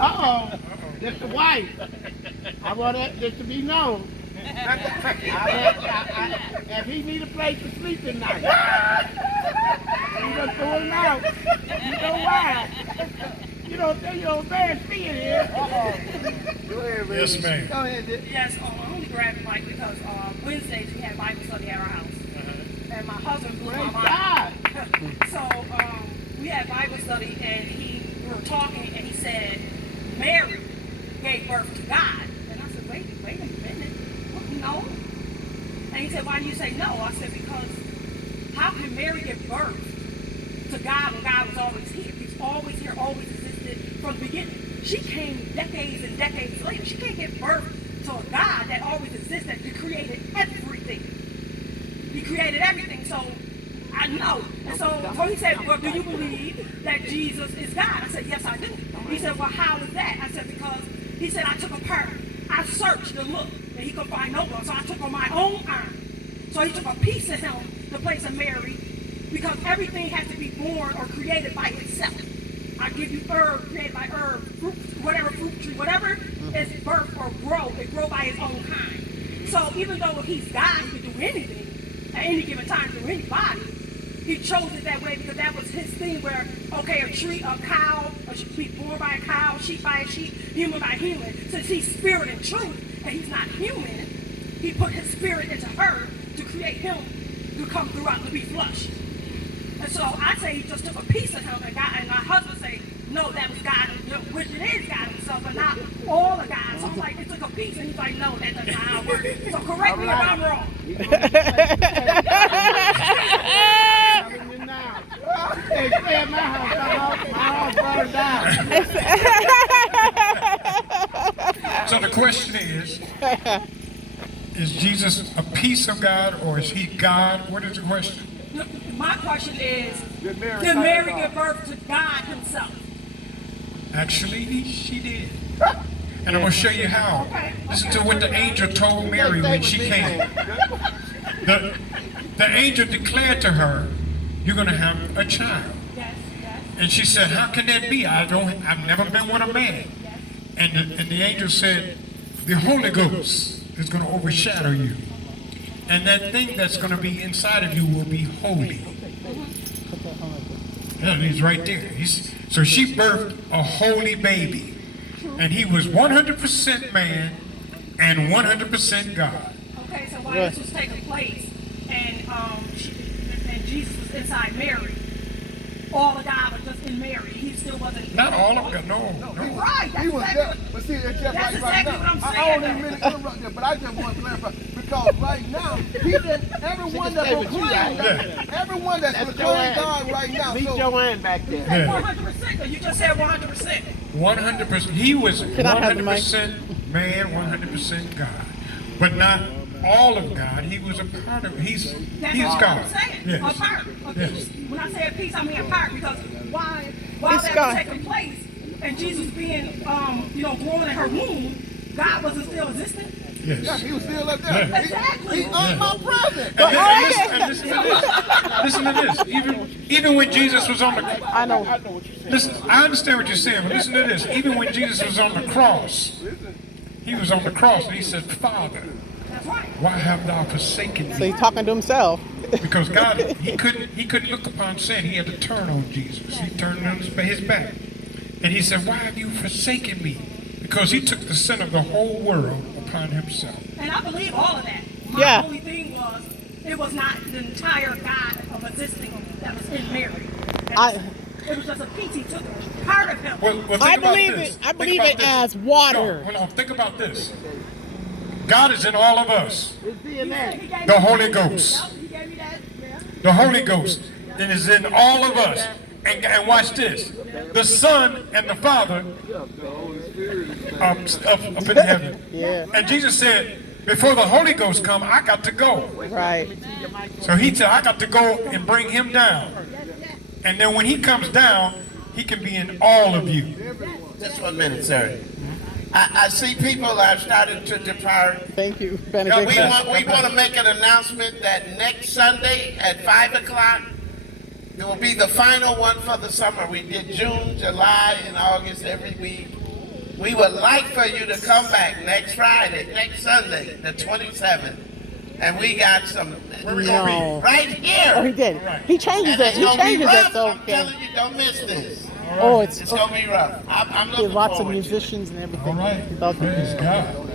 Uh-oh. That's the wife. I want this to be known. If he need a place to sleep tonight, you just throw him out. You know why? You don't man see it here. Uh-oh. Go ahead, baby. Yes, ma'am. Go ahead, Dick. Yes, I only grabbed the mic because Wednesdays we had Bible study at our house. And my husband blew my mind. So we had Bible study and we were talking and he said, Mary gave birth to God. And I said, wait a minute. No. And he said, why do you say no? I said, because how can Mary give birth to God when God was always here? He's always here, always existed from the beginning. She came decades and decades later. She can't give birth to a God that always existed. He created everything. He created everything. So I know. And so he said, well, do you believe that Jesus is God? I said, yes, I do. He said, well, how is that? I said, because he said, I took apart. I searched and looked, and he could find no one. So I took on my own arm. So he took a piece of him, the place of Mary, because everything has to be born or created by itself. I give you herb, created by herb, fruit, whatever fruit tree, whatever is birth or grow, it grow by its own kind. So even though he's God, he can do anything at any given time through anybody. He chose it that way because that was his thing where, okay, a tree, a cow, should be born by a cow, sheep by a sheep, human by human. Since he's spirit and truth, and he's not human, he put his spirit into her to create him to come throughout to be flush. And so I say he just took a piece of him, and my husband say, no, that was God, which it is God himself, but not all of God. So I'm like, it took a piece, and he's like, no, that doesn't how it works. So correct me if I'm wrong. Hey, stay at my house. My house burned down. So the question is Jesus a piece of God or is he God? What is the question? My question is, did Mary give birth to God himself? Actually, she did. And I'm going to show you how. Listen to what the angel told Mary when she came. The angel declared to her, you're going to have a child. Yes, yes. And she said, how can that be? I've never been with a man. Yes. And the angel said, the Holy Ghost is going to overshadow you. And that thing that's going to be inside of you will be holy. Yeah, he's right there. So she birthed a holy baby. And he was 100% man and 100% God. Okay, so while this was taking place, and Jesus was inside Mary, all of God was just in Mary. He still wasn't. Not all of God, no. Right. He was just, but see, it's just That's like exactly right what now. I'm I saying. don't even really interrupt there, but I just want to clarify because right now, everyone that's proclaiming, everyone that's proclaiming God right now. Meet Joanne back there. 100%. You just said 100%. 100%. He was 100% man, 100% God, but not all of God. He was a part of. He's That's all God. I'm saying. Yes. A part. A Yes. piece. When I say a piece, I mean a part because while It's that God. was taking place and Jesus being born in her womb, God wasn't still existing. Yes. Yeah, he was still up there. Yeah. Exactly. He's omnipresent. And listen to this. Listen to this. Even when Jesus was on the, I know. listen, I understand what you're saying, but listen to this. Even when Jesus was on the cross, he was on the cross and he said, Father, That's right. why have thou forsaken So me? he's talking to himself. Because God, he couldn't look upon sin. He had to turn on Jesus. He turned on his back. And he said, why have you forsaken me? Because he took the sin of the whole world upon himself. And I believe all of that. My Yeah. only thing was, it was not the entire God of existing that was in Mary. It was just a piece. He took part of him. Well, think I about believe this. it. I Think believe about it this. as water. No, hold on. Think about this. God is in all of us. His DNA. He gave The me Holy that. Ghost. Yep, he gave me that. Yeah. The Holy Ghost is in all of us. And watch this. The Son and the Father up in heaven. Yeah. And Jesus said, before the Holy Ghost come, I got to go. Right. So he said, I got to go and bring him down. And then when he comes down, he can be in all of you. Just 1 minute, sir. I see people are starting to depart. Thank you. We Benediction. want to make an announcement that next Sunday at 5 o'clock, it will be the final one for the summer. We did June, July, and August every week. We would like for you to come back next Friday, next Sunday, the 27th. And we got some No. right here. Oh, he did. He changes And it. it's He gonna be changes rough. it. So I'm telling you, don't miss this. oh, it's It's gonna be rough. I'm there are looking lots of forward to it. musicians and everything. All right. Okay. Praise God.